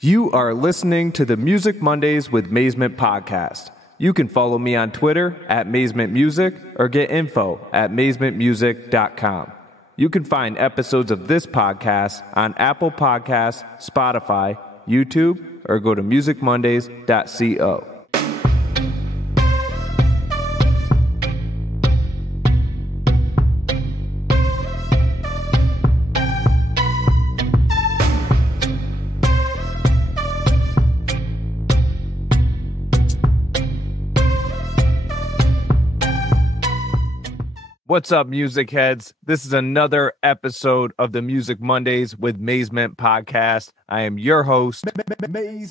You are listening to the Music Mondays with Mazement podcast. You can follow me on Twitter at Mazement Music or get info at mazementmusic.com. You can find episodes of this podcast on Apple Podcasts, Spotify, YouTube, or go to musicmondays.co. What's up, music heads? This is another episode of the Music Mondays with Mazement podcast. I am your host,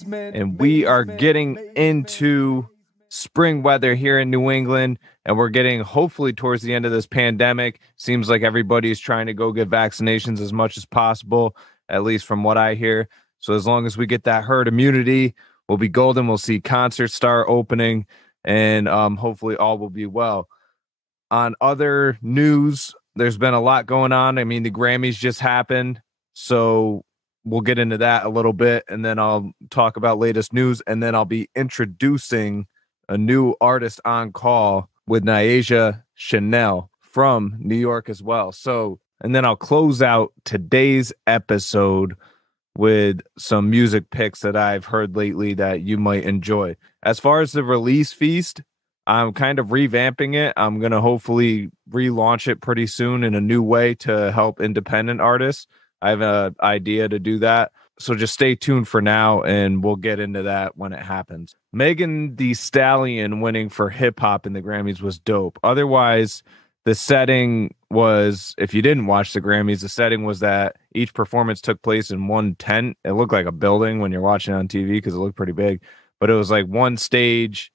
and we are getting into spring weather here in New England, and we're getting hopefully towards the end of this pandemic. Seems like everybody's trying to go get vaccinations as much as possible, at least from what I hear. So as long as we get that herd immunity, we'll be golden. We'll see concerts start opening, and hopefully all will be well. On other news, there's been a lot going on. I mean, the Grammys just happened, so we'll get into that a little bit, and then I'll talk about latest news, and then I'll be introducing a new artist on call with Nyasia Chane'l from New York as well. So, and then I'll close out today's episode with some music picks that I've heard lately that you might enjoy. As far as the release feast, I'm kind of revamping it. I'm going to hopefully relaunch it pretty soon in a new way to help independent artists. I have an idea to do that. So just stay tuned for now, and we'll get into that when it happens. Megan Thee Stallion winning for hip hop in the Grammys was dope. Otherwise, the setting was, if you didn't watch the Grammys, the setting was that each performance took place in one tent. It looked like a building when you're watching it on TV because it looked pretty big, but it was like one stage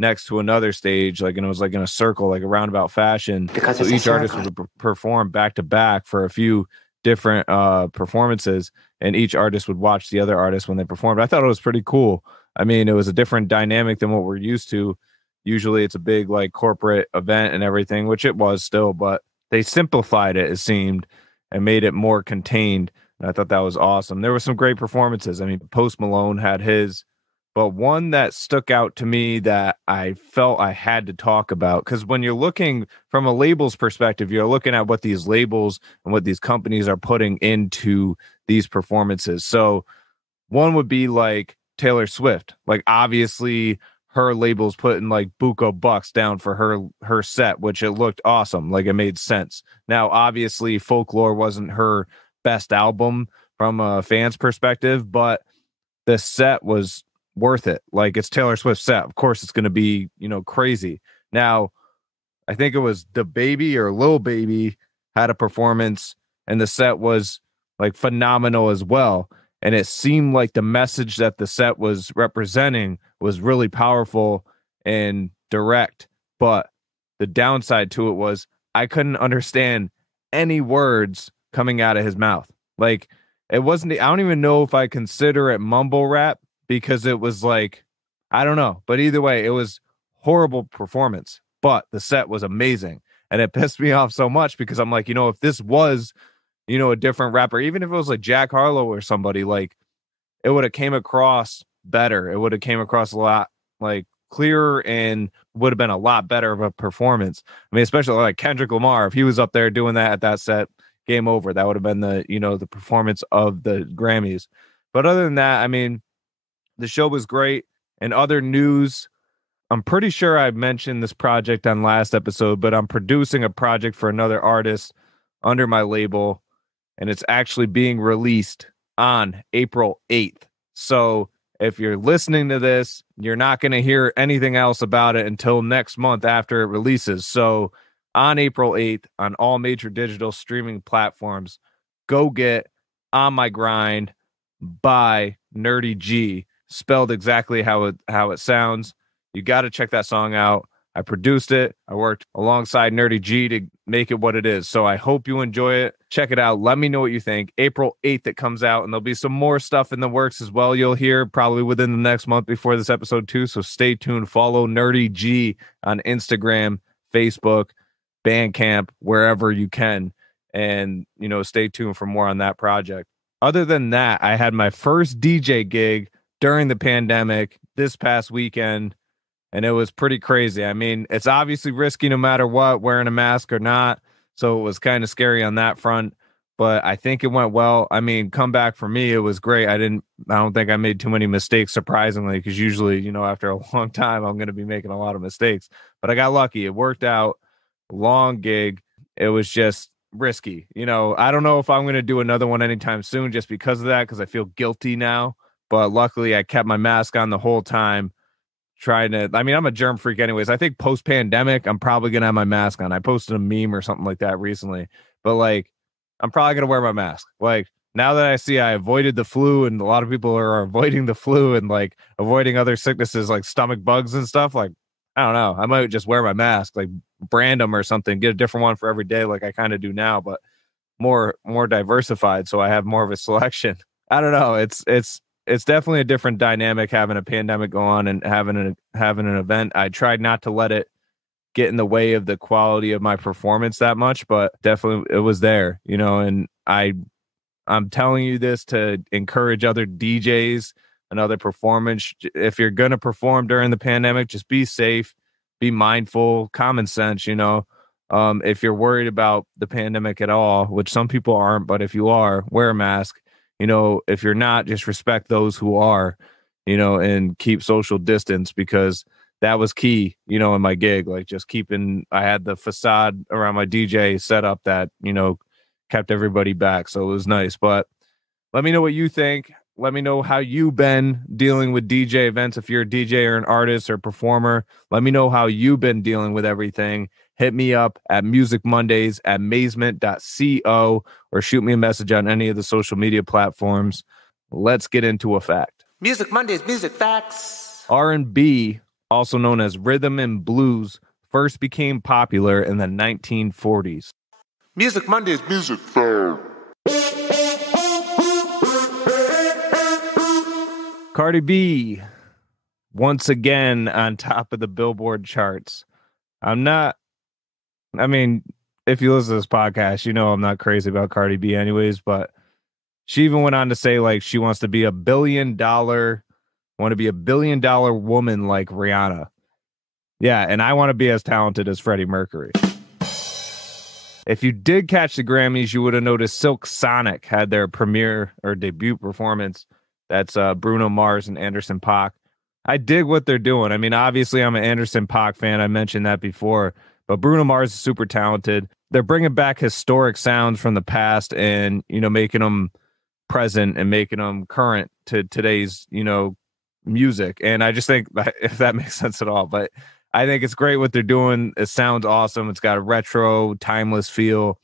next to another stage, like, and it was like in a circle, like a roundabout fashion. Because so each artist would perform back to back for a few different performances, and each artist would watch the other artist when they performed. I thought it was pretty cool. I mean, it was a different dynamic than what we're used to. Usually it's a big like corporate event and everything, which it was still, but they simplified it, it seemed, and made it more contained. And I thought that was awesome. There were some great performances. I mean, Post Malone had his, but one that stuck out to me that I felt I had to talk about, because when you're looking from a label's perspective, you're looking at what these labels and what these companies are putting into these performances. So one would be like Taylor Swift. Like, obviously her label's putting like buco bucks down for her set, which it looked awesome. Like, it made sense. Now, obviously Folklore wasn't her best album from a fan's perspective, but the set was worth it. Like, it's Taylor Swift's set. Of course it's going to be, crazy. Now, I think it was the Baby or Lil Baby had a performance, and the set was like phenomenal as well. And it seemed like the message that the set was representing was really powerful and direct. But the downside to it was I couldn't understand any words coming out of his mouth. Like, it wasn't, I don't even know if I consider it mumble rap, because it was like, I don't know. But either way, it was horrible performance. But the set was amazing. And it pissed me off so much because I'm like, if this was, a different rapper, even if it was like Jack Harlow or somebody, like, it would have came across better. It would have came across a lot like clearer and would have been a lot better of a performance. I mean, especially like Kendrick Lamar, if he was up there doing that at that set, game over. That would have been the, the performance of the Grammys. But other than that, I mean, the show was great. And other news, I'm pretty sure I mentioned this project on last episode, but I'm producing a project for another artist under my label, and it's actually being released on April 8th. So if you're listening to this, you're not going to hear anything else about it until next month after it releases. So on April 8th, on all major digital streaming platforms, go get On My Grind by Nerdy G, spelled exactly how it sounds. You got to check that song out. I produced it. I worked alongside Nerdy G to make it what it is. So I hope you enjoy it. Check it out. Let me know what you think. April 8th it comes out, and there'll be some more stuff in the works as well. You'll hear probably within the next month before this episode too. So stay tuned. Follow Nerdy G on Instagram, Facebook, Bandcamp, wherever you can. And, stay tuned for more on that project. Other than that, I had my first DJ gig during the pandemic this past weekend, and it was pretty crazy. I mean, it's obviously risky no matter what, wearing a mask or not. So it was kind of scary on that front, but I think it went well. I mean, comeback for me, it was great. I don't think I made too many mistakes, surprisingly, because usually, after a long time, I'm going to be making a lot of mistakes. But I got lucky. It worked out. Long gig. It was just risky. I don't know if I'm going to do another one anytime soon just because of that, because I feel guilty now. But luckily, I kept my mask on the whole time I'm a germ freak anyways. I think post pandemic, I'm probably going to have my mask on. I posted a meme or something like that recently, but I'm probably going to wear my mask. Now that I see I avoided the flu and a lot of people are avoiding the flu and avoiding other sicknesses like stomach bugs and stuff, I don't know. I might just wear my mask, brand them or something, get a different one for every day. Like I kind of do now, but more diversified. So I have more of a selection. I don't know. It's definitely a different dynamic having a pandemic go on and having an event. I tried not to let it get in the way of the quality of my performance that much, but definitely it was there, and I'm telling you this to encourage other DJs and other performers. If you're going to perform during the pandemic, just be safe, be mindful, common sense, if you're worried about the pandemic at all, which some people aren't, but if you are, wear a mask. If you're not, just respect those who are, and keep social distance, because that was key, in my gig. I had the facade around my DJ set up that, kept everybody back. So it was nice. But let me know what you think. Let me know how you've been dealing with DJ events. If you're a DJ or an artist or performer, let me know how you've been dealing with everything. Hit me up at musicmondays@mazement.co or shoot me a message on any of the social media platforms. Let's get into a fact. Music Mondays, music facts. R&B, also known as rhythm and blues, first became popular in the 1940s. Music Mondays, music facts. Cardi B, once again on top of the Billboard charts. If you listen to this podcast, I'm not crazy about Cardi B anyways, but she even went on to say she wants to be a billion dollar woman like Rihanna. Yeah, and I want to be as talented as Freddie Mercury. If you did catch the Grammys, you would have noticed Silk Sonic had their premiere or debut performance. That's Bruno Mars and Anderson .Paak. I dig what they're doing. Obviously, I'm an Anderson .Paak fan. I mentioned that before. But Bruno Mars is super talented. They're bringing back historic sounds from the past and, making them present and making them current to today's, music. And I just think that, if that makes sense at all. But I think it's great what they're doing. It sounds awesome. It's got a retro, timeless feel.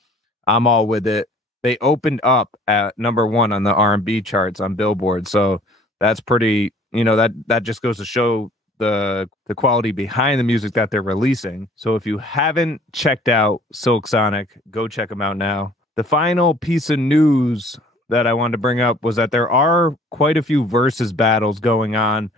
I'm all with it. They opened up at number 1 on the R&B charts on Billboard. So that's pretty, that just goes to show the quality behind the music that they're releasing. So if you haven't checked out Silk Sonic, go check them out now. The final piece of news that I wanted to bring up was that there are quite a few versus battles going on.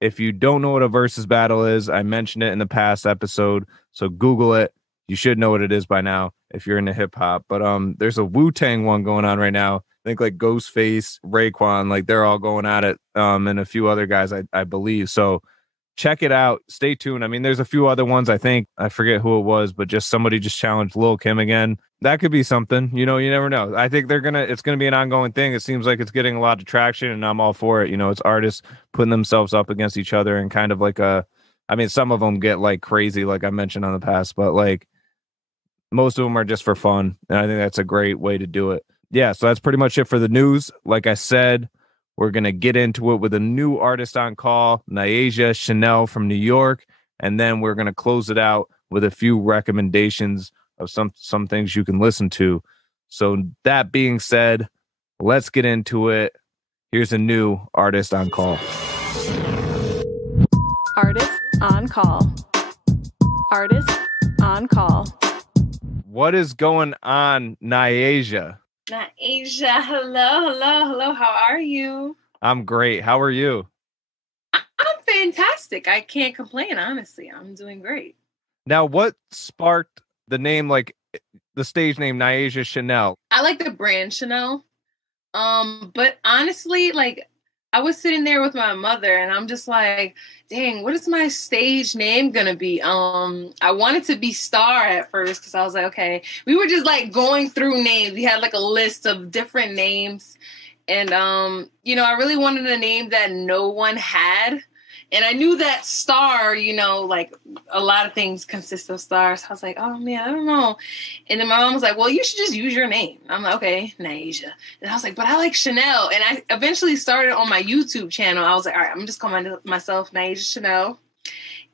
If you don't know what a versus battle is, I mentioned it in the past episode. So Google it. You should know what it is by now if you're into hip hop. But there's a Wu-Tang one going on right now. I think Ghostface, Raekwon, they're all going at it, and a few other guys, I believe. So check it out. Stay tuned. There's a few other ones. I think I forget who it was, but somebody just challenged Lil Kim again. That could be something. You never know. I think it's gonna be an ongoing thing. It seems like it's getting a lot of traction, and I'm all for it. It's artists putting themselves up against each other and kind of some of them get crazy, like I mentioned on the past, but most of them are just for fun. And I think that's a great way to do it. Yeah, so that's pretty much it for the news. Like I said, we're going to get into it with a new artist on call, Nyasia Chane'l from New York. And then we're going to close it out with a few recommendations of some things you can listen to. So that being said, let's get into it. Here's a new artist on call. Artist on call. Artist on call. What is going on, Nyasia? Nyasia, hello. How are you? I'm great. How are you? I'm fantastic. I can't complain, honestly. I'm doing great. Now, what sparked the name, the stage name Nyasia Chane'l? I like the brand Chanel. But honestly, like I was sitting there with my mother and I'm just like, dang, what is my stage name gonna be? I wanted to be Star at first because I was like, okay, we were just like going through names. We had like a list of different names. And I really wanted a name that no one had. And I knew that Star, like a lot of things consist of stars. I was like, oh man, I don't know. And then my mom was like, well, you should just use your name. I'm like, okay, Nyasia. And I was like, but I like Chane'l. And I eventually started on my YouTube channel. I was like, all right, I'm just calling myself Nyasia Chane'l.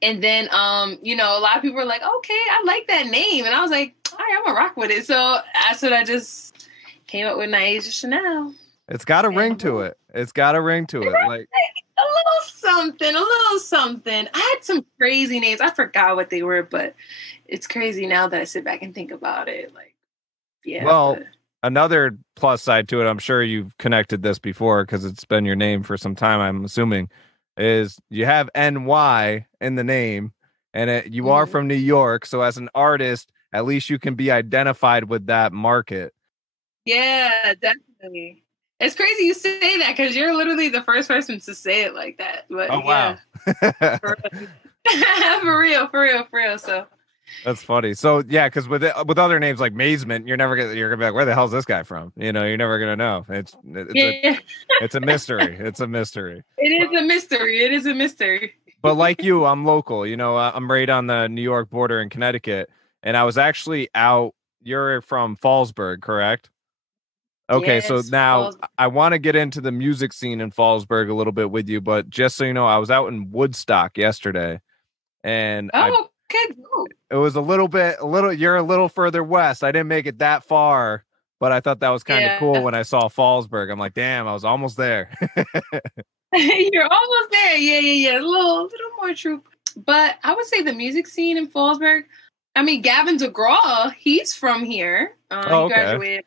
And then, a lot of people were like, okay, I like that name. And I was like, all right, I'm going to rock with it. So that's what I just came up with Nyasia Chane'l. It's got a ring to it. It's got a ring to it. Like a little something. I had some crazy names. I forgot what they were, but it's crazy now that I sit back and think about it. Like, yeah. Well, another plus side to it, I'm sure you've connected this before because it's been your name for some time, I'm assuming, is you have NY in the name and you are from New York. So as an artist, at least you can be identified with that market. Yeah, definitely. It's crazy you say that because you're literally the first person to say it like that. But oh, wow. Yeah. For real. So that's funny. So yeah, because with other names like Mazement, you're gonna be like, where the hell's this guy from? You're never gonna know. It's a mystery. It's a mystery. It is a mystery. But like you, I'm local. I'm right on the New York border in Connecticut, and I was actually out. You're from Fallsburg, correct? Okay, yes, so now I want to get into the music scene in Fallsburg a little bit with you, but just so you know, I was out in Woodstock yesterday, and it was you're a little further west. I didn't make it that far, but I thought that was kind of cool when I saw Fallsburg. I'm like, damn, I was almost there. You're almost there. Yeah. A little more true. But I would say the music scene in Fallsburg, I mean, Gavin DeGraw, he's from here. He graduated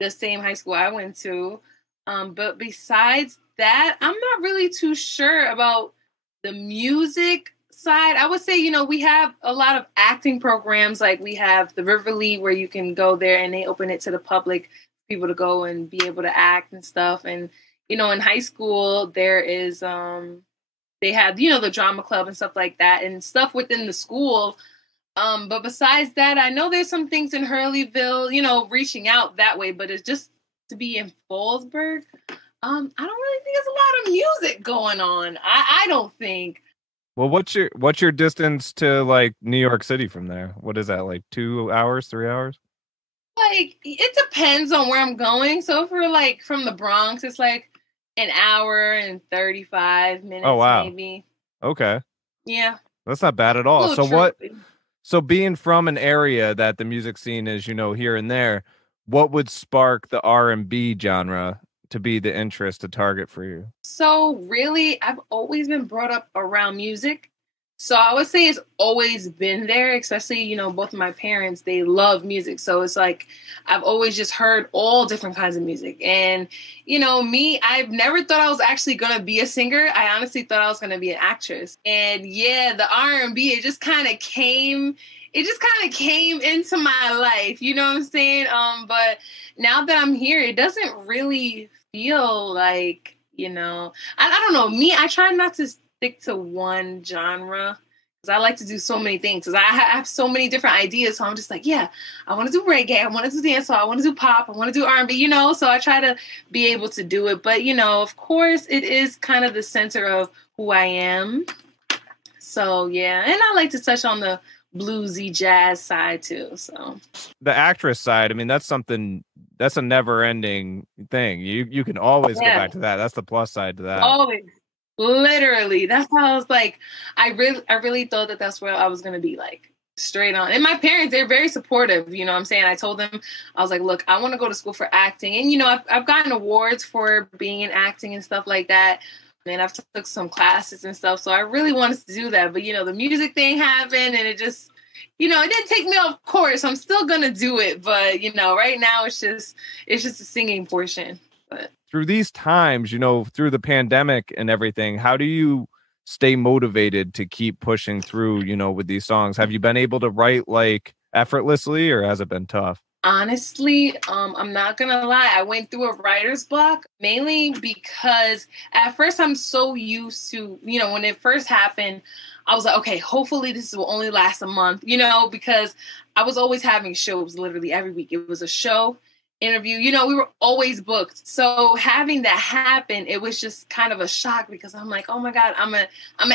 the same high school I went to. But besides that, I'm not really too sure about the music side. I would say, we have a lot of acting programs. Like we have the Riverly where you can go there and they open it to the public, people to go and be able to act and stuff. And, in high school, there is, they have, the drama club and stuff like that and stuff within the school. But besides that, I know there's some things in Hurleyville, reaching out that way, but it's just to be in Fallsburg. I don't really think there's a lot of music going on. I don't think. Well, what's your distance to like New York City from there? What is that, like 2 hours, 3 hours? Like, it depends on where I'm going. So if we're like from the Bronx, it's like an hour and 35 minutes. Oh, wow. Maybe. Okay. Yeah. That's not bad at all. So being from an area that the music scene is, here and there, what would spark the R&B genre to be the interest to target for you? So really, I've always been brought up around music. So I would say it's always been there, especially, both of my parents, they love music. So it's like, I've always just heard all different kinds of music. And, me, I've never thought I was actually going to be a singer. I honestly thought I was going to be an actress. And yeah, the R&B, it just kind of came into my life. You know what I'm saying? But now that I'm here, it doesn't really feel like, I don't know. Me, I try not to stick to one genre because I like to do so many things because I have so many different ideas. So I'm just like, yeah, I want to do reggae, I want to do dancehall, I want to do pop, I want to do R&B, so I try to be able to do it. But, of course, it is kind of the center of who I am. So, yeah. And I like to touch on the bluesy jazz side too. So the actress side, I mean, that's a never ending thing. You can always go back to that. That's the plus side to that. Always. Literally. That's how I was like, I really thought that that's where I was going to be, like, straight on. And my parents, they're very supportive. You know what I'm saying? I told them, I was like, look, I want to go to school for acting. And, I've gotten awards for being in acting and stuff like that. And I've took some classes and stuff. So I really wanted to do that. But, the music thing happened and it just, it didn't take me off course. I'm still going to do it. But, right now it's just a singing portion. But through these times, through the pandemic and everything, how do you stay motivated to keep pushing through, with these songs? Have you been able to write like effortlessly or has it been tough? Honestly, I'm not gonna lie. I went through a writer's block mainly because at first I'm so used to, when it first happened, I was like, okay, hopefully this will only last a month, because I was always having shows literally every week. It was a show, interview, we were always booked. So having that happen, it was just kind of a shock because I'm like, oh my God, I'm an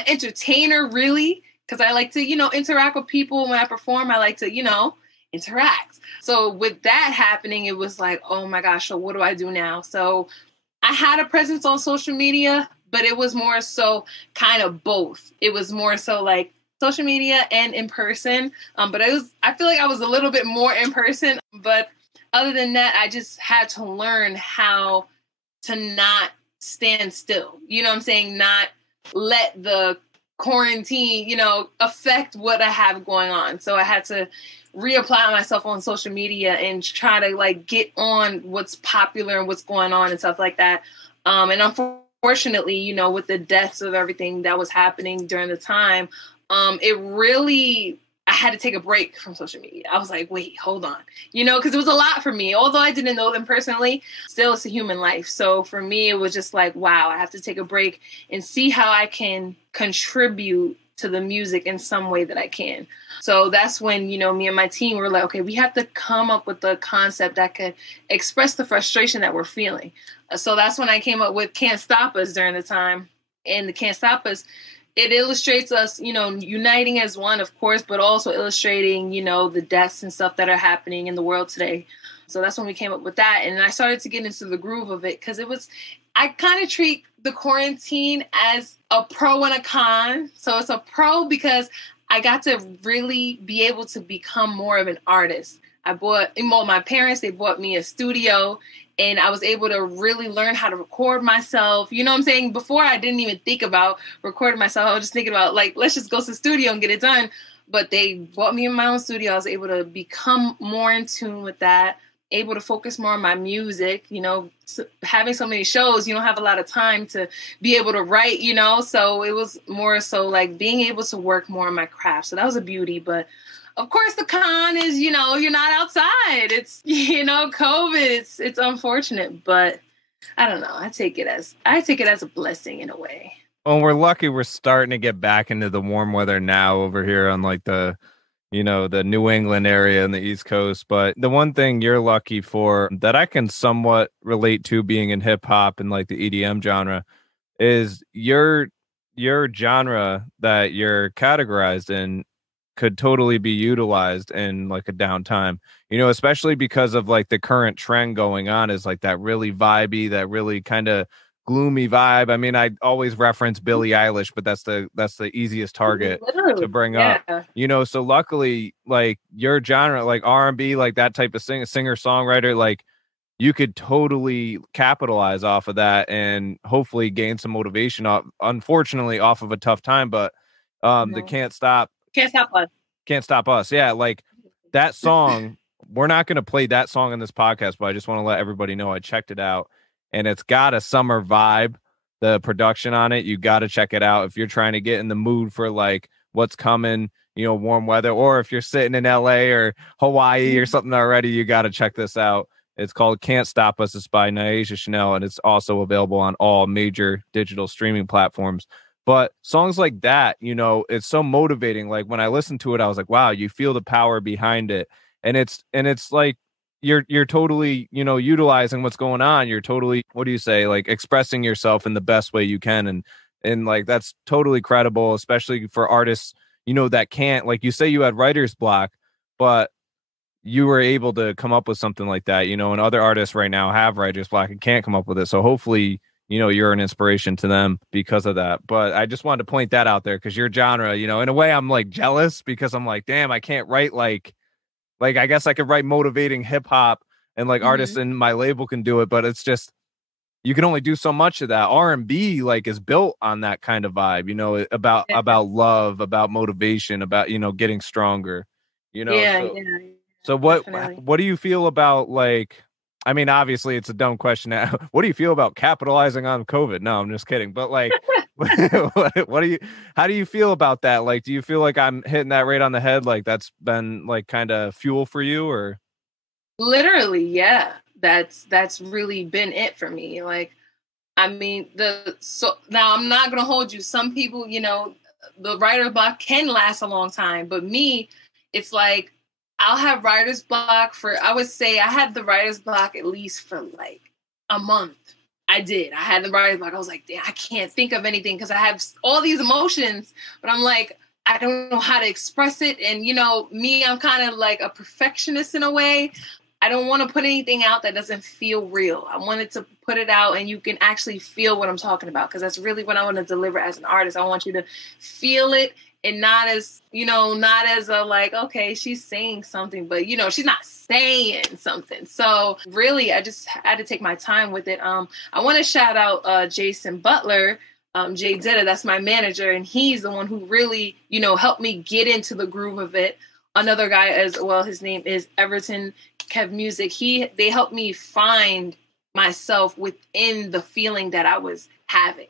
entertainer, really? Because I like to, interact with people when I perform. I like to, interact. So with that happening, it was like, oh my gosh, so what do I do now? So I had a presence on social media, but it was more so kind of both. It was more so like social media and in person. But I feel like I was a little bit more in person. But other than that, I just had to learn how to not stand still. You know what I'm saying? Not let the quarantine, affect what I have going on. So I had to reapply myself on social media and try to like get on what's popular and what's going on and stuff like that. And unfortunately, with the deaths of everything that was happening during the time, I had to take a break from social media. I was like, wait, hold on, because it was a lot for me. Although I didn't know them personally, still it's a human life. So for me, it was just like, wow, I have to take a break and see how I can contribute to the music in some way that I can. So that's when, me and my team were like, okay, we have to come up with a concept that could express the frustration that we're feeling. So that's when I came up with Can't Stop Us during the time. And the Can't Stop Us, it illustrates us, uniting as one, of course, but also illustrating, the deaths and stuff that are happening in the world today. So that's when we came up with that. And I started to get into the groove of it because I kind of treat the quarantine as a pro and a con. So it's a pro because I got to really be able to become more of an artist. My parents, they bought me a studio and I was able to really learn how to record myself. You know what I'm saying? Before I didn't even think about recording myself. I was just thinking about like, let's just go to the studio and get it done. But they bought me in my own studio. I was able to become more in tune with that, able to focus more on my music. Having so many shows, you don't have a lot of time to be able to write, so it was more so like being able to work more on my craft. So that was a beauty. But of course the con is, you're not outside. It's, COVID. It's unfortunate, but I don't know. I take it as a blessing in a way. Well, we're lucky we're starting to get back into the warm weather now over here on like the New England area and the East Coast. But the one thing you're lucky for that I can somewhat relate to being in hip hop and like the EDM genre is your genre that you're categorized in could totally be utilized in like a downtime, especially because of like the current trend going on is like that really vibey, that really kind of gloomy vibe. I mean, I always reference Billie Eilish, but that's the easiest target to bring up. So luckily, like your genre, like R&B, like that type of singer songwriter, like you could totally capitalize off of that and hopefully gain some motivation unfortunately off of a tough time. But the Can't Stop Us. Yeah, like that song. We're not going to play that song in this podcast, but I just want to let everybody know I checked it out. And it's got a summer vibe. The production on it, you got to check it out if you're trying to get in the mood for like what's coming, warm weather, or if you're sitting in LA or Hawaii or something already, you got to check this out. It's called Can't Stop Us. It's by Nyasia Chane'l, and it's also available on all major digital streaming platforms. But songs like that, it's so motivating. Like when I listened to it, I was like, wow, you feel the power behind it. And it's like, you're totally, utilizing what's going on. You're totally, what do you say? Like expressing yourself in the best way you can. And like, that's totally credible, especially for artists, that can't, like you say, you had writer's block, but you were able to come up with something like that, and other artists right now have writer's block and can't come up with it. So hopefully, you're an inspiration to them because of that. But I just wanted to point that out there because your genre, in a way I'm like jealous because I'm like, damn, I can't write like I guess I could write motivating hip hop and like artists in my label can do it, but it's just, you can only do so much of that. R&B like is built on that kind of vibe, about love, about motivation, about, getting stronger, So what do you feel about like, I mean, obviously it's a dumb question. What do you feel about capitalizing on COVID? No, I'm just kidding. But like, how do you feel about that? Like, do you feel like I'm hitting that right on the head? Like that's been like kind of fuel for you or? Literally, yeah. That's really been it for me. Like, I mean, so now I'm not gonna hold you. Some people, you know, the writer's block can last a long time, but me, it's like I'll have writer's block for, I would say I had the writer's block at least for like a month. I had the writer's block. I was like, damn, I can't think of anything because I have all these emotions, but I'm like, I don't know how to express it. And, you know, me, I'm kind of like a perfectionist in a way. I don't want to put anything out that doesn't feel real. I wanted to put it out and you can actually feel what I'm talking about, because that's really what I want to deliver as an artist. I want you to feel it, and not as, you know, not as a like, okay, she's saying something, but, you know, she's not saying something. So really, I just had to take my time with it. I want to shout out Jason Butler, Jay Didda, that's my manager, and he's the one who really, you know, helped me get into the groove of it. Another guy as well, his name is Everton Kev Music. They helped me find myself within the feeling that I was having,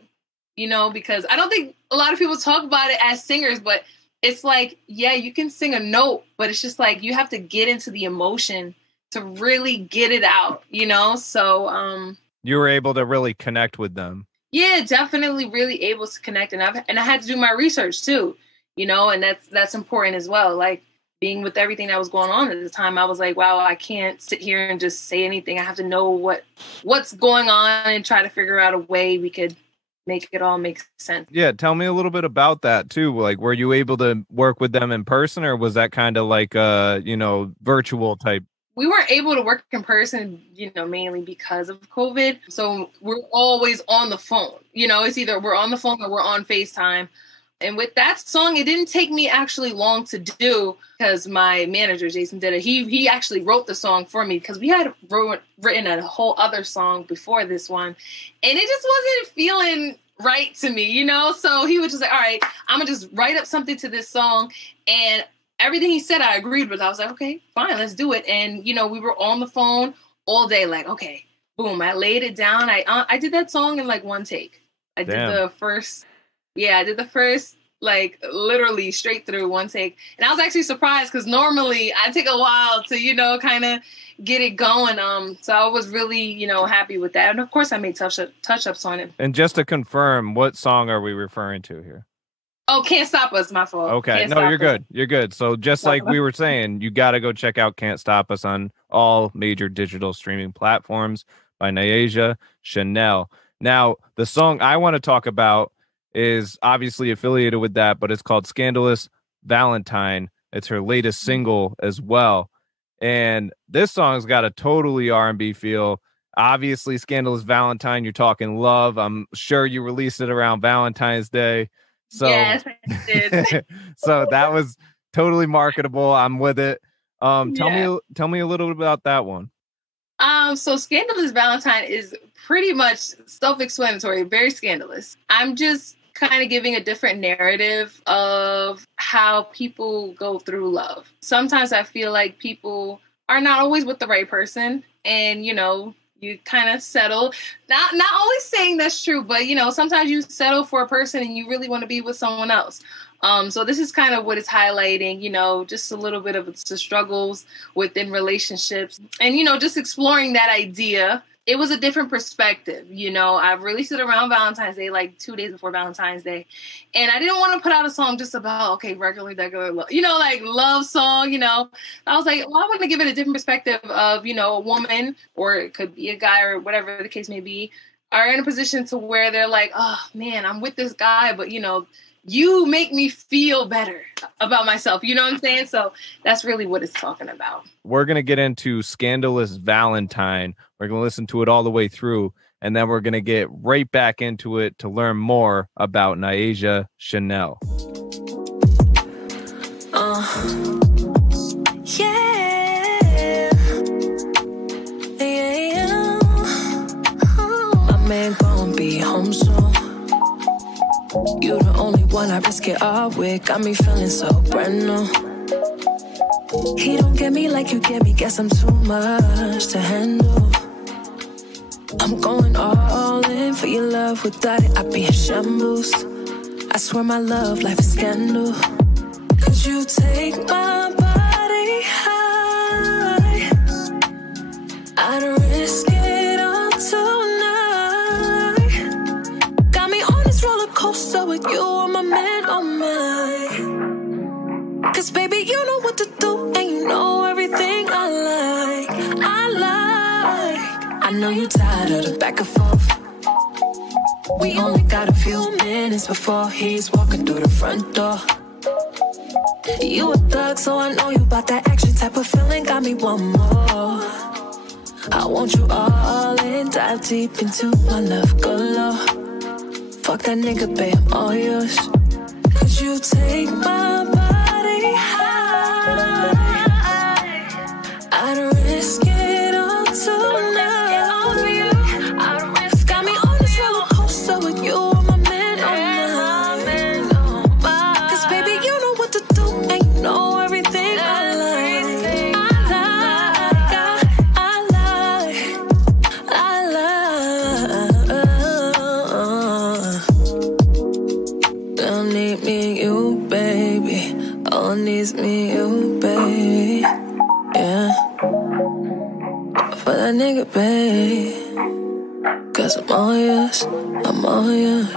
you know, because I don't think a lot of people talk about it as singers, but it's like, yeah, you can sing a note, but it's just like, you have to get into the emotion to really get it out, you know? So, you were able to really connect with them. Yeah, definitely really able to connect. And I had to do my research too, you know, and that's important as well. Like, being with everything that was going on at the time, I was like, wow, I can't sit here and just say anything. I have to know what's going on and try to figure out a way we could make it all make sense. Yeah, tell me a little bit about that too. Like, were you able to work with them in person, or was that kind of like you know, virtual type? We weren't able to work in person, you know, mainly because of COVID. So we're always on the phone. You know, it's either we're on the phone or we're on FaceTime. And with that song, it didn't take me actually long to do, because my manager, Jason Didda, he actually wrote the song for me, because we had written a whole other song before this one. And it just wasn't feeling right to me, you know? So he was just like, all right, I'm going to just write up something to this song. And everything he said, I agreed with. I was like, okay, fine, let's do it. And, you know, we were on the phone all day, like, okay, boom, I laid it down. I did that song in like one take. I did the first, like, literally straight through one take. And I was actually surprised, because normally I take a while to, you know, kind of get it going. So I was really, you know, happy with that. And of course I made touch-ups on it. And just to confirm, what song are we referring to here? Oh, Can't Stop Us, my fault. Okay, no, you're good. You're good. So just like we were saying, you got to go check out Can't Stop Us on all major digital streaming platforms by Nyasia Chane'l. Now, the song I want to talk about is obviously affiliated with that, but it's called Scandalous Valentine. It's her latest single as well. And this song's got a totally R&B feel. Obviously, Scandalous Valentine, you're talking love. I'm sure you released it around Valentine's Day. So, yes, I did. So that was totally marketable. I'm with it. Tell me a little bit about that one. So Scandalous Valentine is pretty much self-explanatory, very scandalous. I'm just kind of giving a different narrative of how people go through love. Sometimes I feel like people are not always with the right person, and, you know, you kind of settle. Not always saying that's true, but, you know, sometimes you settle for a person and you really want to be with someone else. So this is kind of what it's highlighting, you know, just a little bit of the struggles within relationships, and, you know, just exploring that idea. It was a different perspective. You know, I released it around Valentine's Day, like 2 days before Valentine's Day. And I didn't want to put out a song just about, okay, regular love, you know, like love song, you know. I was like, well, I want to give it a different perspective of, you know, a woman, or it could be a guy, or whatever the case may be, are in a position to where they're like, oh man, I'm with this guy, but, you know, you make me feel better about myself. You know what I'm saying? So that's really what it's talking about. We're going to get into Scandalous Valentine. We're going to listen to it all the way through, and then we're going to get right back into it to learn more about Nyasia Chane'l. My man gon' be home soon. You the only one I risk it all with. Got me feeling so brand new. He don't get me like you get me. Guess I'm too much to handle. I'm going all in for your love. Without it, I'd be in shambles. I swear my love life is scandal. Cause you take my body high. I'd risk it all tonight. Got me on this roller coaster with you, I'm my man, oh my. Cause baby, you know what to do, and you know everything I like. I know you tired of the back and forth. We only got a few minutes before he's walking through the front door. You a thug, so I know you about that action type of feeling. Got me one more. I want you all in, dive deep into my love galore. Fuck that nigga, babe, I'm all yours. Cause you take my body high. I'd risk it all tonight. Got me on this roller coaster with you, I'm my man, oh my. Cause baby, you know what to do, and you know everything I like. Don't need me and you, baby. All needs me and you, baby. Yeah. For that nigga, baby. Cause I'm all yours, I'm all yours.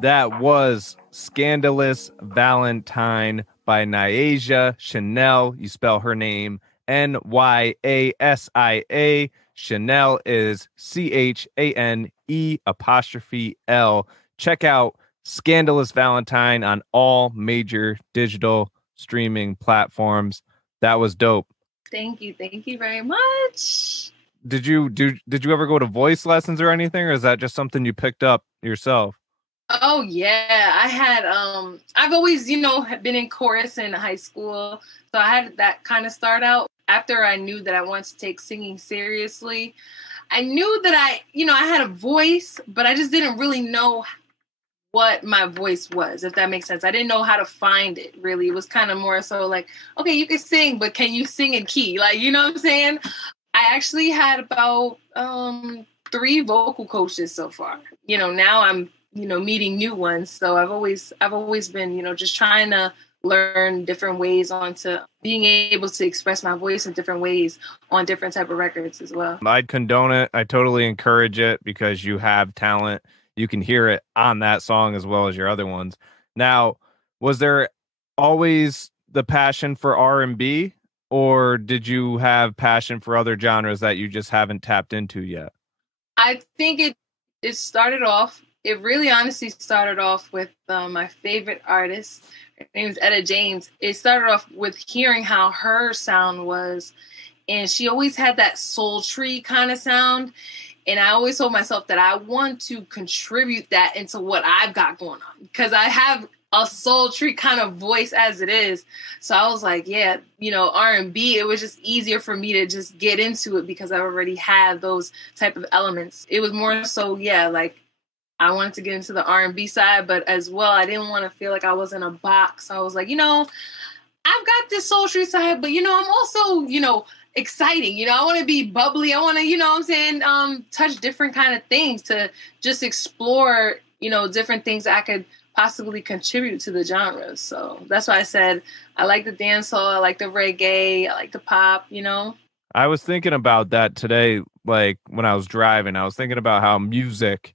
That was Scandalous Valentine by Nyasia Chane'l. You spell her name Nyasia. Chane'l is CHANE''L. Check out Scandalous Valentine on all major digital streaming platforms. That was dope. Thank you very much. Did you ever go to voice lessons or anything, or is that just something you picked up yourself? Oh yeah, I had I've always, been in chorus in high school. So I had that kind of start out after I knew that I wanted to take singing seriously. I knew that I had a voice, but I just didn't really know what my voice was, if that makes sense. I didn't know how to find it, really. It was kind of more so like, okay, you can sing, but can you sing in key? Like, you know what I'm saying? I actually had about 3 vocal coaches so far. Now I'm, meeting new ones. So I've always been, just trying to learn different ways onto being able to express my voice in different ways on different type of records as well. I'd condone it. I totally encourage it because you have talent. You can hear it on that song as well as your other ones. Now, was there always the passion for R&B, or did you have passion for other genres that you just haven't tapped into yet? I think it started off, it really honestly started off with my favorite artist. Her name is Etta James. It started off with hearing how her sound was, and she always had that sultry kind of sound. And I always told myself that I want to contribute that into what I've got going on, because I have a sultry kind of voice as it is. So I was like, yeah, R&B, it was just easier for me to just get into it because I already had those type of elements. It was more so, like I wanted to get into the R&B side, but as well, I didn't want to feel like I was in a box. I was like, I've got this sultry side, but I'm also, exciting. I want to be bubbly. I want to, touch different kind of things to just explore, different things that I could possibly contribute to the genre. So that's why I said I like the dancehall, I like the reggae, I like the pop, I was thinking about that today, like when I was driving. I was thinking about how music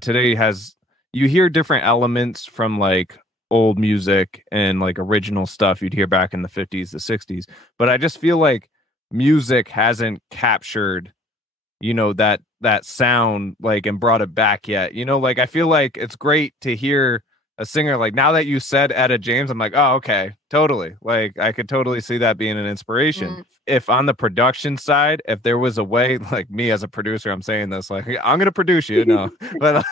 today you hear different elements from like old music and like original stuff you'd hear back in the 50s, the 60s. But I just feel like music hasn't captured, that sound like and brought it back yet. Like I feel like it's great to hear a singer like, now that you said Etta James, I'm like, oh, okay, totally. Like I could totally see that being an inspiration. If on the production side, if there was a way, like me as a producer, I'm saying this, like I'm gonna produce you, but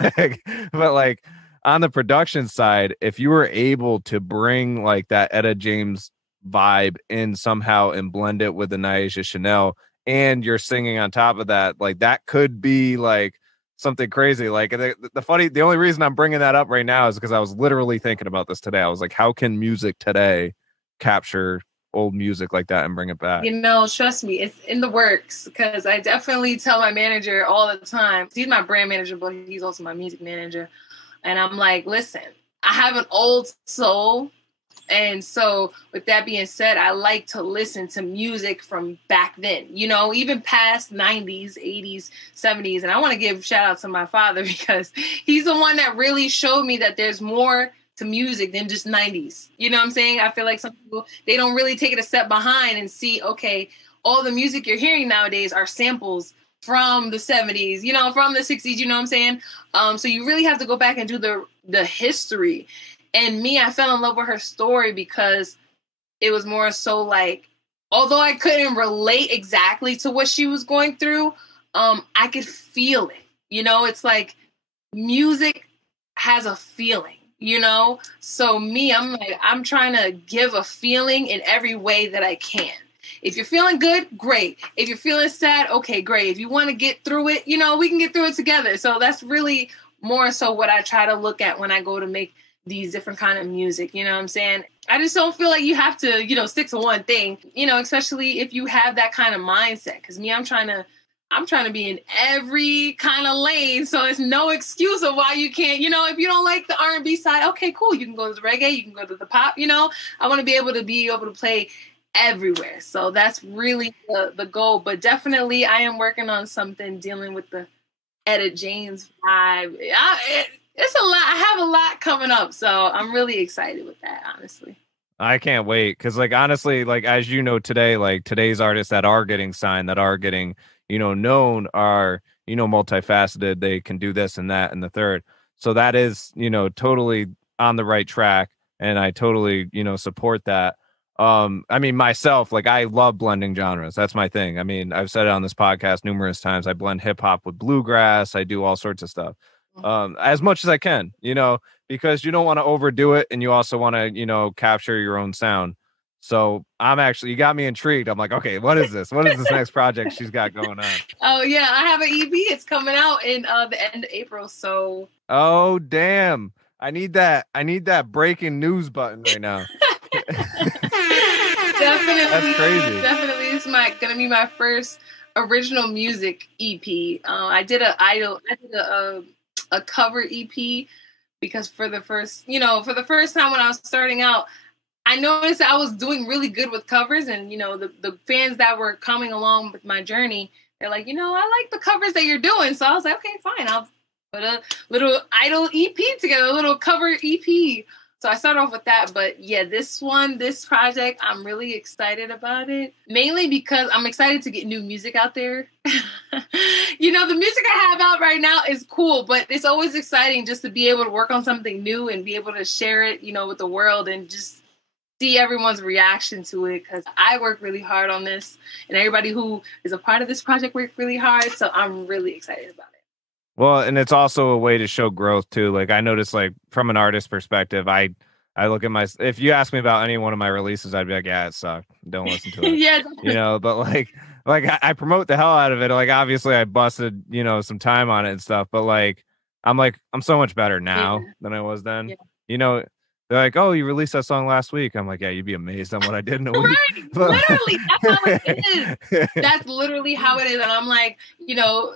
like on the production side, if you were able to bring like that Etta James vibe in somehow and blend it with the Nyasia Chane'l, and you're singing on top of that, like that could be like something crazy. Like the only reason I'm bringing that up right now is because I was literally thinking about this today. I was like, how can music today capture old music like that and bring it back? Trust me, it's in the works, because I definitely tell my manager all the time. He's my brand manager, but he's also my music manager. And I'm like, listen, I have an old soul. And so with that being said, I like to listen to music from back then, you know, even past 90s, 80s, 70s. And I want to give shout out to my father because he's the one that really showed me that there's more to music than just 90s. You know what I'm saying? I feel like some people, they don't really take it a step behind and see, okay, all the music you're hearing nowadays are samples from the 70s, you know, from the 60s, you know what I'm saying? So you really have to go back and do the history. And me, I fell in love with her story because it was more so like, although I couldn't relate exactly to what she was going through, I could feel it. You know, it's like music has a feeling, you know? So me, I'm like, I'm trying to give a feeling in every way that I can. If you're feeling good, great. If you're feeling sad, okay, great. If you want to get through it, you know, we can get through it together. So that's really more so what I try to look at when I go to make these different kind of music, you know what I'm saying? I just don't feel like you have to, you know, stick to one thing, you know, especially if you have that kind of mindset. Cause me, I'm trying to be in every kind of lane. So there's no excuse of why you can't, you know, if you don't like the R&B side, okay, cool. You can go to the reggae, you can go to the pop, you know, I want to be able to play everywhere. So that's really the goal, but definitely I am working on something dealing with the Etta James vibe. It's a lot. I have a lot coming up, so I'm really excited with that, honestly. I can't wait because, like, honestly, like, as you know today, like, today's artists that are getting signed, that are getting, you know, known are, you know, multifaceted. They can do this and that and the third. So that is, you know, totally on the right track, and I totally, you know, support that. I mean, myself, like, I love blending genres. That's my thing. I mean, I've said it on this podcast numerous times. I blend hip hop with bluegrass. I do all sorts of stuff. As much as I can, you know, because you don't want to overdo it and you also want to, you know, capture your own sound. So you got me intrigued. I'm like, okay, what is this? What is this next project she's got going on? Oh yeah, I have an EP. It's coming out in the end of April. So. Oh damn! I need that breaking news button right now. Definitely, that's crazy. Definitely, it's gonna be my first original music EP. I did a cover EP because for the first time when I was starting out, I noticed I was doing really good with covers, and you know the fans that were coming along with my journey, they're like, you know, I like the covers that you're doing. So I was like, okay, fine, I'll put a little idol EP together, a little cover EP. So I started off with that, but yeah, this project, I'm really excited about it. Mainly because I'm excited to get new music out there. You know, the music I have out right now is cool, but it's always exciting just to be able to work on something new and be able to share it, you know, with the world and just see everyone's reaction to it. Because I work really hard on this, and everybody who is a part of this project worked really hard. So I'm really excited about it. Well, and it's also a way to show growth too. Like I noticed, like from an artist perspective, I look at if you ask me about any one of my releases, I'd be like, yeah, it sucked. Don't listen to it. Yeah. You know, but like I promote the hell out of it. Like obviously I busted, you know, some time on it and stuff, but I'm so much better now than I was then. Yeah. You know, they're like, oh, you released that song last week. I'm like, yeah, you'd be amazed on what I did in a week. Right. Literally, that's how it is. That's literally how it is. And I'm like, you know,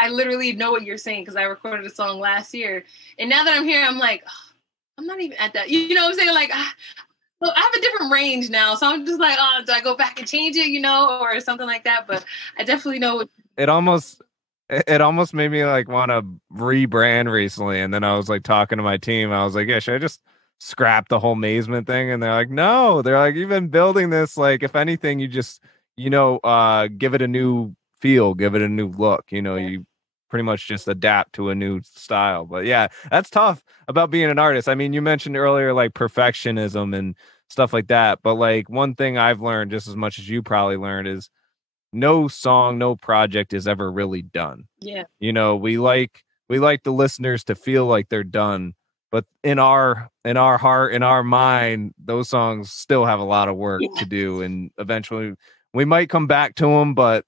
I literally know what you're saying because I recorded a song last year. And now that I'm here, I'm like, oh, I'm not even at that. You know what I'm saying? Like, I have a different range now. So I'm just like, oh, do I go back and change it, you know, or something like that? But I definitely know what. It almost made me like want to rebrand recently. And then I was like talking to my team. I was like, yeah, should I just scrap the whole Mazement thing? And they're like, no. They're like, you've been building this. Like, if anything, you just, you know, give it a new feel, give it a new look, you know. You pretty much just adapt to a new style. But yeah, that's tough about being an artist. I mean, you mentioned earlier like perfectionism and stuff like that, but like one thing I've learned just as much as you probably learned is no song, no project is ever really done. Yeah, you know, we like the listeners to feel like they're done, but in our heart, in our mind, those songs still have a lot of work to do, and eventually we might come back to them, but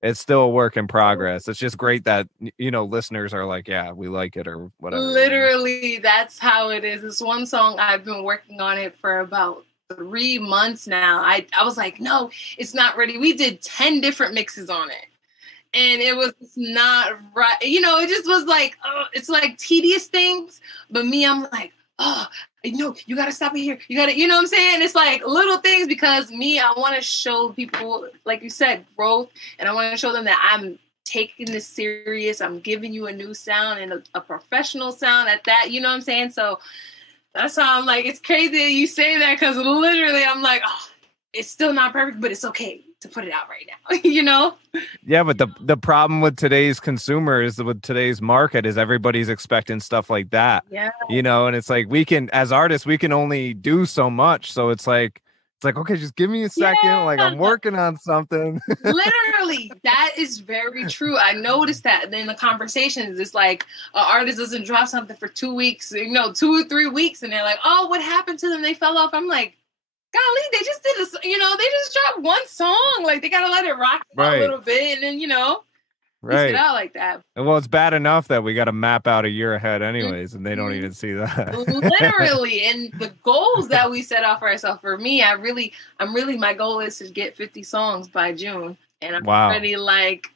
it's still a work in progress. It's just great that, you know, listeners are like, yeah, we like it or whatever. Literally, that's how it is. This one song, I've been working on it for about 3 months now. I was like, no, it's not ready. We did 10 different mixes on it. And it was not right. You know, it just was like, it's like tedious things. But me, I'm like, oh, no, you got to stop it here. You got to, you know what I'm saying? It's like little things because me, I want to show people, like you said, growth. And I want to show them that I'm taking this serious. I'm giving you a new sound and a professional sound at that. You know what I'm saying? So that's how I'm like, it's crazy that you say that because literally I'm like, oh, it's still not perfect, but it's okay to put it out right now, you know? Yeah, but the problem with today's consumers, with today's market, is everybody's expecting stuff like that. Yeah. You know, and it's like we can, as artists, we can only do so much. So it's like, okay, just give me a second. Yeah. Like I'm working on something. Literally, that is very true. I noticed that in the conversations. It's like an artist doesn't drop something for 2 weeks, 2 or 3 weeks, and they're like, oh, what happened to them? They fell off. I'm like, golly, they just did this, they just dropped one song. Like, they got to let it rock a little bit, and then, right. It out like that. Well, it's bad enough that we got to map out a year ahead anyways, and they don't even see that. Literally. And the goals that we set out for ourselves, for me, my goal is to get 50 songs by June. And I'm already like,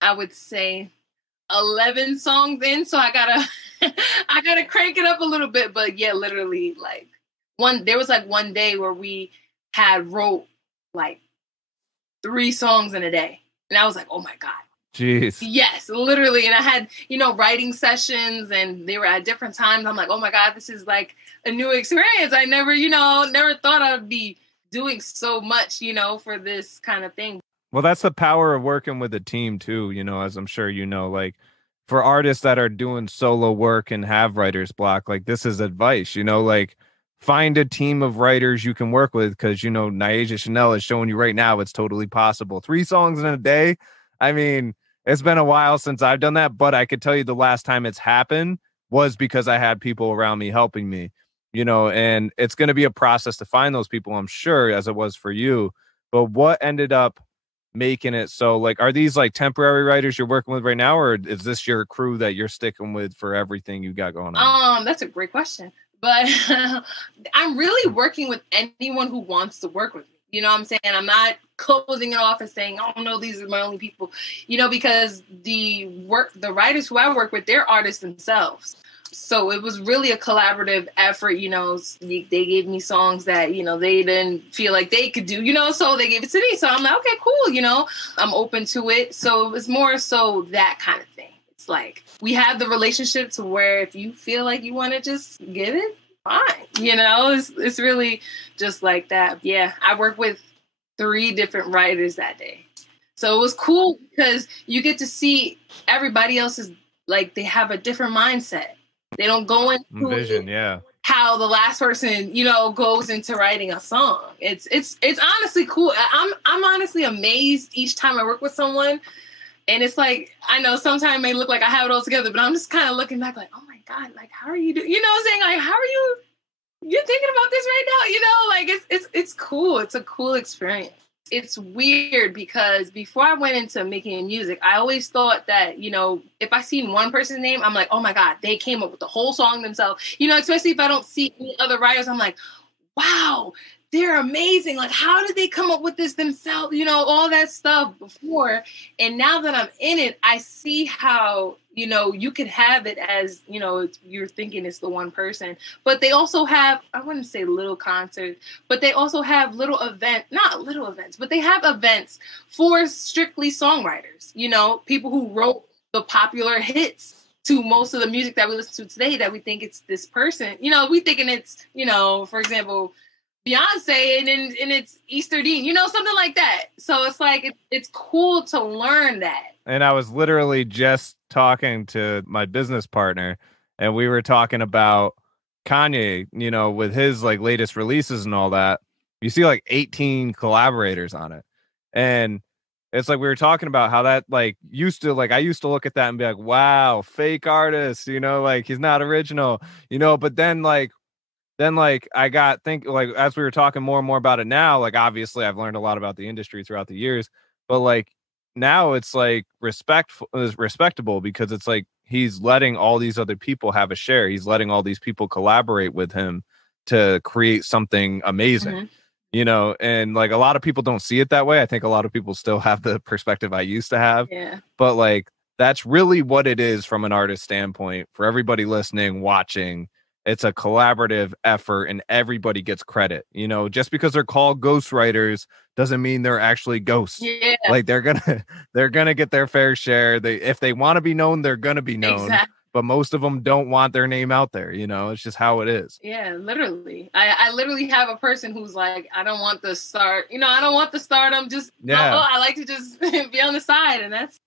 I would say 11 songs in. So I gotta crank it up a little bit. But yeah, literally like there was like one day where we wrote like 3 songs in a day. And I was like, oh my God. Jeez. Yes, literally. And I had, writing sessions and they were at different times. I'm like, oh my God, this is like a new experience. I never thought I'd be doing so much, for this kind of thing. Well, that's the power of working with a team too, as I'm sure like for artists that are doing solo work and have writer's block, like this is advice, like find a team of writers you can work with because, Nyasia Chane'l is showing you right now it's totally possible. 3 songs in a day. I mean, it's been a while since I've done that, but I could tell you the last time it's happened was because I had people around me helping me, and it's going to be a process to find those people, I'm sure, as it was for you. But what ended up making it so, like, are these like temporary writers you're working with right now, or is this your crew that you're sticking with for everything you got going on? That's a great question. But I'm really working with anyone who wants to work with me. You know what I'm saying? I'm not closing it off and saying, oh, no, these are my only people, because the writers who I work with, they're artists themselves. So it was really a collaborative effort. They gave me songs that, they didn't feel like they could do, so they gave it to me. So I'm like, okay, cool. I'm open to it. So it was more so that kind of thing. It's like we have the relationship to where if you feel like you want to just give it, fine. It's really just like that. Yeah, I worked with 3 different writers that day. So it was cool because you get to see everybody else's, like, they have a different mindset. They don't go into vision, yeah. How the last person, goes into writing a song. It's honestly cool. I'm honestly amazed each time I work with someone. And it's like, I know sometimes it may look like I have it all together, but I'm just kind of looking back like, oh my God, like, how are you doing? You know what I'm saying? Like, how are you're thinking about this right now? Like, it's cool. It's a cool experience. It's weird because before I went into making music, I always thought that, if I seen one person's name, I'm like, oh my God, they came up with the whole song themselves. Especially if I don't see any other writers, I'm like, wow, they're amazing. Like, how did they come up with this themselves? All that stuff before. And now that I'm in it, I see how, you could have it as, you're thinking it's the one person. But they also have, I wouldn't say little concerts, but they also have not little events, but they have events for strictly songwriters, people who wrote the popular hits to most of the music that we listen to today that we think it's this person. We thinking it's, for example, Beyonce and it's Easter Dean, something like that. So it's like, it's cool to learn that. And I was literally just talking to my business partner and we were talking about Kanye, with his like latest releases and all that. You see like 18 collaborators on it. And it's like we were talking about how that like I used to look at that and be like, wow, fake artist, like he's not original, but then I got as we were talking more and more about it now, like obviously I've learned a lot about the industry throughout the years, but like now it's like respectable because it's like he's letting all these other people have a share. He's letting all these people collaborate with him to create something amazing. you know, and like a lot of people don't see it that way. I think a lot of people still have the perspective I used to have. Yeah. But like that's really what it is from an artist standpoint. For everybody listening, watching, it's a collaborative effort and everybody gets credit. You know, just because they're called ghostwriters doesn't mean they're actually ghosts. Yeah. Like they're gonna get their fair share. If they want to be known, they're gonna be known. Exactly. But most of them don't want their name out there. You know, it's just how it is. Yeah, literally. I literally have a person who's like, I don't want the start. You know, I don't want the stardom. Just I like to just be on the side, and that's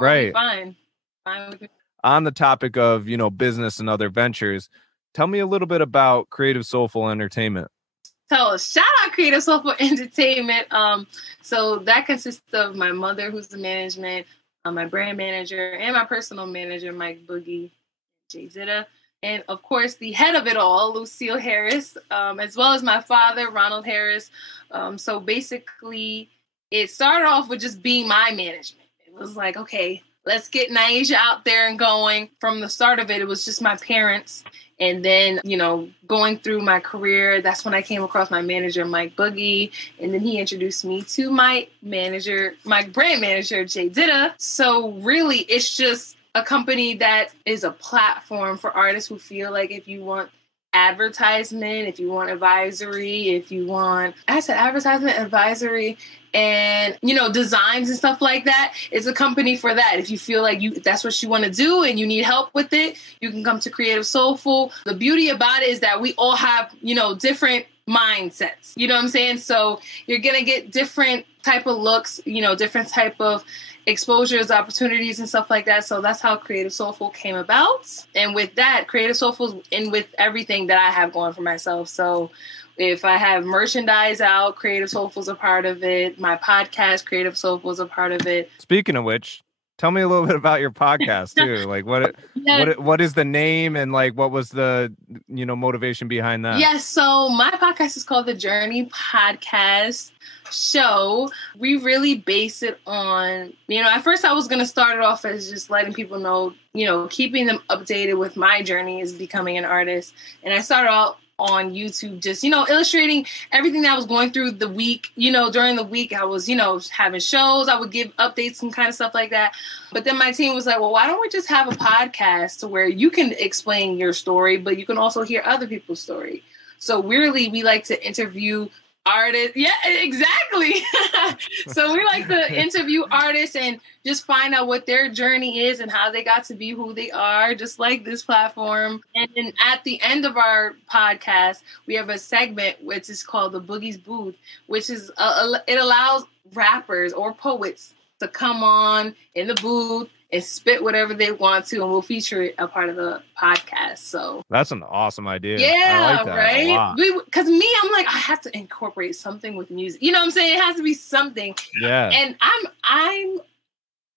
right. Fine with me. On the topic of, you know, business and other ventures, tell me a little bit about Creative Soulful Entertainment. So shout out Creative Soulful Entertainment. So that consists of my mother, who's the management, my brand manager, and my personal manager, Mike Boogie, Jay Zitta, and of course the head of it all, Lucille Harris, as well as my father, Ronald Harris. So basically, it started off with just being my management. It was like, okay, let's get Nyasia out there and going. From the start of it, it was just my parents. And then, you know, going through my career, that's when I came across my manager, Mike Boogie. And then he introduced me to my manager, my brand manager, Jay Zitta. So really, it's just a company that is a platform for artists who feel like if you want advertisement, if you want advisory, if you want, I said advertisement, advisory, and, you know, designs and stuff like that. It's a company for that. If you feel like that's what you want to do and you need help with it, you can come to Creative Soulful. The beauty about it is that we all have, you know, different mindsets. You know what I'm saying? So you're going to get different type of looks, you know, different type of exposures, opportunities, and stuff like that. So that's how Creative Soulful came about. And with that, Creative Soulful's in with everything that I have going for myself. So if I have merchandise out, Creative Soulful's a part of it. My podcast, Creative Soulful's a part of it. Speaking of which, tell me a little bit about your podcast too. Like what is the name and like what was the, you know, motivation behind that? Yes, so my podcast is called The Journey Podcast Show. We really base it on, you know, at first I was going to start it off as just letting people know, you know, keeping them updated with my journey as becoming an artist. And I started out on YouTube, just, you know, illustrating everything that I was going through the week. You know, during the week, I was, you know, having shows. I would give updates and kind of stuff like that. But then my team was like, well, why don't we just have a podcast to where you can explain your story, but you can also hear other people's story. So really, we like to interview artists. Yeah, exactly. So we like to interview artists and just find out what their journey is and how they got to be who they are, just like this platform. And then at the end of our podcast, we have a segment which is called the Boogie's Booth, which is it allows rappers or poets to come on in the booth and spit whatever they want to, and we'll feature it a part of the podcast. So that's an awesome idea. Yeah, I like that right? Because me, I'm like, I have to incorporate something with music. You know what I'm saying? It has to be something. Yeah. And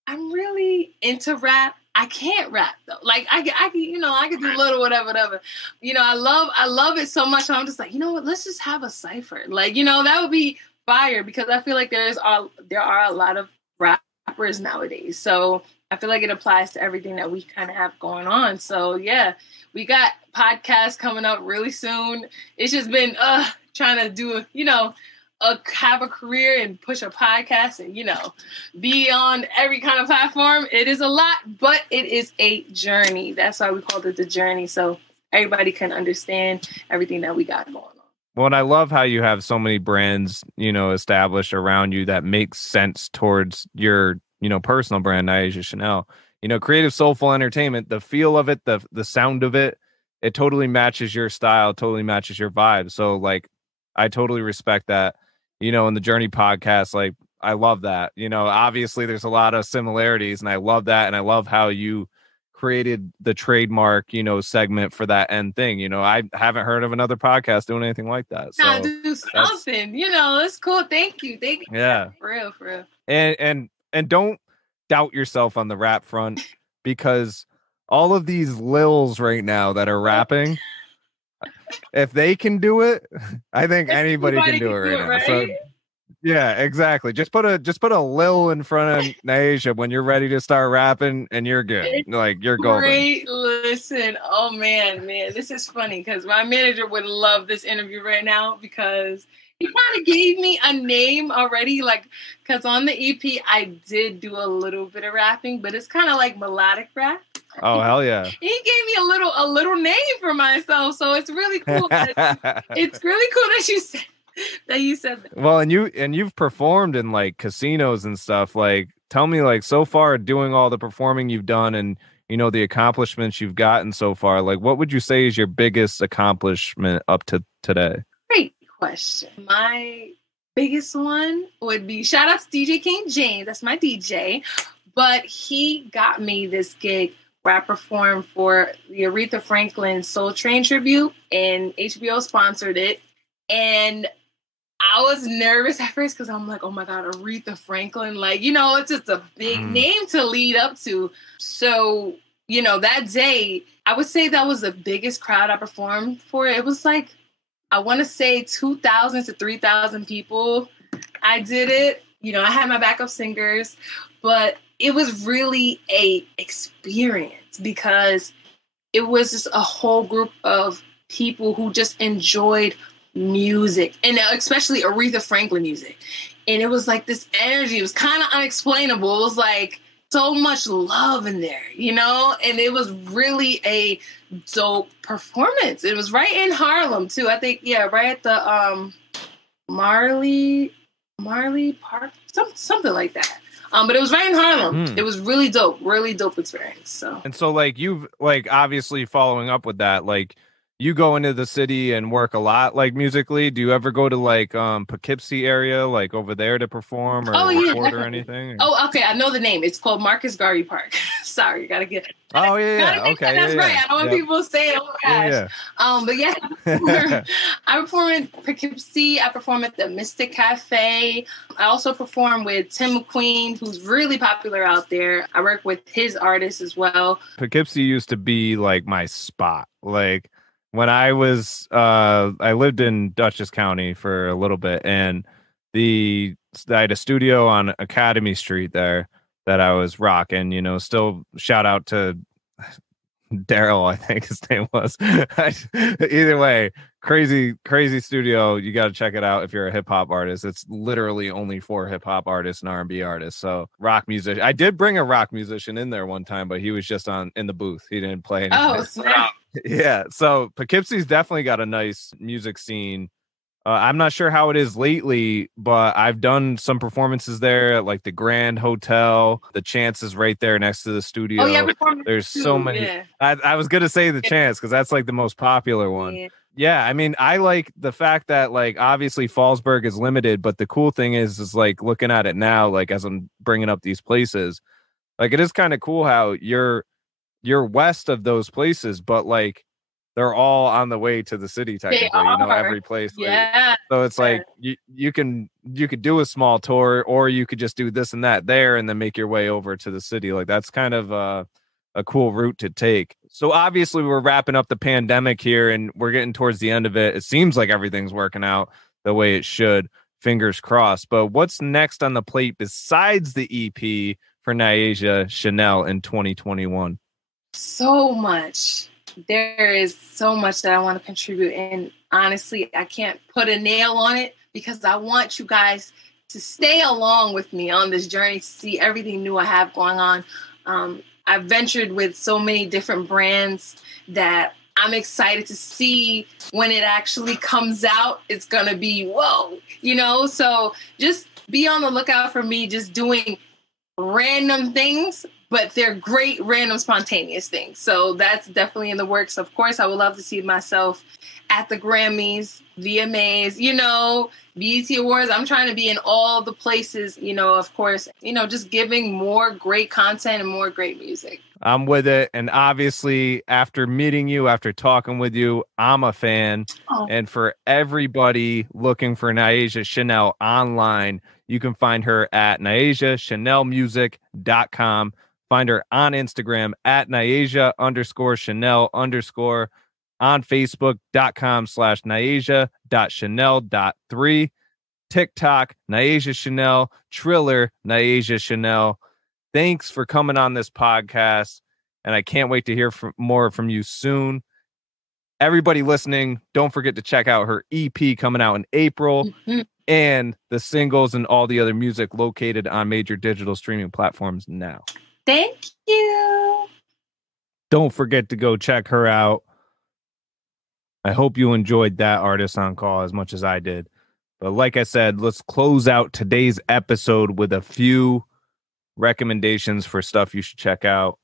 I'm really into rap. I can't rap though. Like I you know, I could do a little whatever. You know, I love it so much. So I'm just like, you know what? Let's just have a cipher. Like, you know, that would be fire, because I feel like there are a lot of rappers nowadays. So I feel like it applies to everything that we kind of have going on. So yeah, we got podcasts coming up really soon. It's just been trying to do, you know, have a career and push a podcast and, you know, be on every kind of platform. It is a lot, but it is a journey. That's why we called it The Journey. So everybody can understand everything that we got going on. Well, and I love how you have so many brands, you know, established around you that makes sense towards your, you know, personal brand, Nyasia Chane'l. You know, Creative Soulful Entertainment, the feel of it, the sound of it, it totally matches your style, totally matches your vibe. So like, I totally respect that. You know, in the Journey podcast, like, I love that. You know, obviously there's a lot of similarities, and I love that. And I love how you created the trademark, you know, segment for that end thing. You know, I haven't heard of another podcast doing anything like that. So do something, you know, it's cool. Thank you. Yeah. For real. And don't doubt yourself on the rap front, because all of these lils right now that are rapping, if they can do it, I think anybody can do it right now. Right? So yeah, exactly. Just put a lil in front of Nyasia when you're ready to start rapping, and you're good. Like, you're golden. Great. Listen, oh man, this is funny because my manager would love this interview right now, because He kind of gave me a name already, like, because on the EP, I did do a little bit of rapping, but it's kind of like melodic rap. Oh, hell yeah. He gave me a little name for myself, so it's really cool. It's really cool that you said that. Well, and you've performed in like casinos and stuff. Like, tell me, like, so far doing all the performing you've done and the accomplishments you've gotten so far, like, what would you say is your biggest accomplishment up to today? Great question. My biggest one would be shout out to DJ King James. That's my DJ. But he got me this gig where I performed for the Aretha Franklin Soul Train tribute, and HBO sponsored it. And I was nervous at first because I'm like, oh my God, Aretha Franklin. Like, it's just a big name to lead up to. So, that day, I would say that was the biggest crowd I performed for. It was like, I want to say 2,000 to 3,000 people. I did it. I had my backup singers, but it was really a experience because it was just a whole group of people who just enjoyed music, and especially Aretha Franklin music. And it was like this energy. It was kind of unexplainable. It was like so much love in there, and it was really a dope performance. It was right in Harlem too. I think, right at the Marley Park, something like that. But it was right in Harlem. It was really dope experience. So like you've like obviously following up with that, like you go into the city and work a lot, like musically. Do you ever go to like Poughkeepsie area, like over there to perform or record or anything? Oh, okay, I know the name. It's called Marcus Garvey Park. Sorry, you gotta get it. Oh yeah, okay, that's right. I don't want people to say, "Oh my gosh." But yeah, I perform in Poughkeepsie. I perform at the Mystic Cafe. I also perform with Tim McQueen, who's really popular out there. I work with his artists as well. Poughkeepsie used to be like my spot, like. When I was, I lived in Dutchess County for a little bit, and I had a studio on Academy Street there that I was rocking. Still shout out to Daryl, I think his name was. Either way, crazy studio. You got to check it out if you're a hip hop artist. It's literally only for hip hop artists and R&B artists. So rock musician. I did bring a rock musician in there one time, but he was just in the booth. He didn't play anything. Oh, snap. Yeah, so Poughkeepsie's definitely got a nice music scene. I'm not sure how it is lately, but I've done some performances there at like the Grand Hotel. The Chance is right there next to the studio. Oh, yeah, there's so many. Yeah. I was going to say the Chance because that's like the most popular one. Yeah, I mean, I like the fact that like obviously Fallsburg is limited, but the cool thing is like looking at it now, like as I'm bringing up these places, like it is kind of cool how you're west of those places, but like they're all on the way to the city technically, every place. Yeah. So it's like you could do a small tour, or you could just do this and that there and then make your way over to the city. Like that's kind of a cool route to take. So obviously we're wrapping up the pandemic here and we're getting towards the end of it. It seems like everything's working out the way it should. Fingers crossed. But what's next on the plate besides the EP for Nyasia Chane'l in 2021? So much. There is so much that I want to contribute. And honestly, I can't put a nail on it because I want you guys to stay along with me on this journey to see everything new I have going on. I've ventured with so many different brands that I'm excited to see when it actually comes out. It's going to be, whoa, so just be on the lookout for me just doing random things, but they're great, random, spontaneous things. So that's definitely in the works. Of course, I would love to see myself at the Grammys, VMAs, BET Awards. I'm trying to be in all the places, of course, just giving more great content and more great music. I'm with it. And obviously, after meeting you, after talking with you, I'm a fan. Oh. And for everybody looking for Nyasia Chane'l online, you can find her at NyasiaChane'lmusic.com. Find her on Instagram at Nyasia_Chane'l_ on Facebook.com/Nyasia.Chane'l.3. TikTok, Nyasia Chane'l, Triller, Nyasia Chane'l. Thanks for coming on this podcast, and I can't wait to hear more from you soon. everybody listening, don't forget to check out her EP coming out in April and the singles and all the other music located on major digital streaming platforms now. Thank you. Don't forget to go check her out. I hope you enjoyed that Artist on Call as much as I did. But like I said, let's close out today's episode with a few recommendations for stuff you should check out.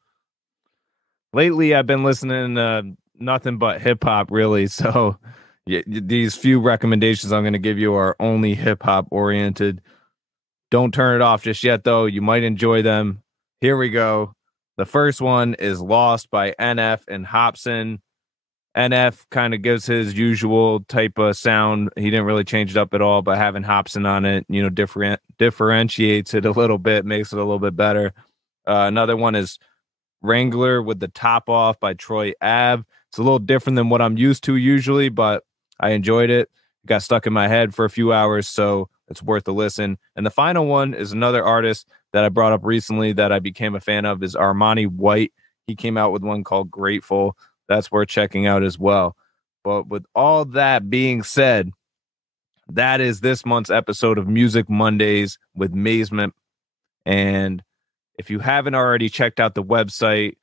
Lately, I've been listening to nothing but hip hop, really. So these few recommendations I'm going to give you are only hip hop oriented. Don't turn it off just yet, though. You might enjoy them. Here we go. The first one is Lost by NF and Hopsin. NF kind of gives his usual type of sound. He didn't really change it up at all, but having Hopsin on it, differentiates it a little bit, makes it a little bit better. Another one is Wrangler with the Top Off by Troy Ave. It's a little different than what I'm used to usually, but I enjoyed it. It got stuck in my head for a few hours, so it's worth a listen. And the final one is another artist that I brought up recently that I became a fan of is Armani White. He came out with one called Grateful. That's worth checking out as well. But with all that being said, that is this month's episode of Music Mondays with Mazement. And if you haven't already checked out the website,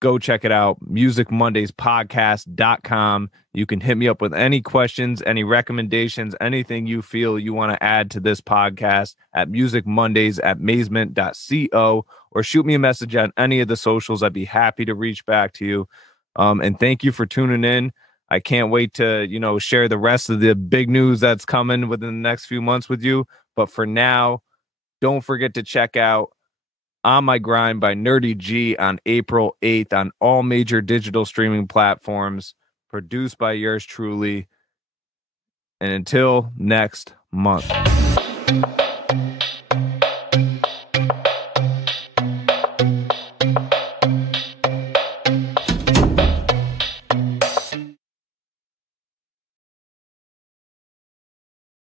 go check it out, musicmondayspodcast.com. You can hit me up with any questions, any recommendations, anything you feel you want to add to this podcast at musicmondays@mazement.co, or shoot me a message on any of the socials. I'd be happy to reach back to you. And thank you for tuning in. I can't wait to, share the rest of the big news that's coming within the next few months with you. But for now, don't forget to check out On My Grind by Nerdy G on April 8th on all major digital streaming platforms, produced by yours truly. And until next month.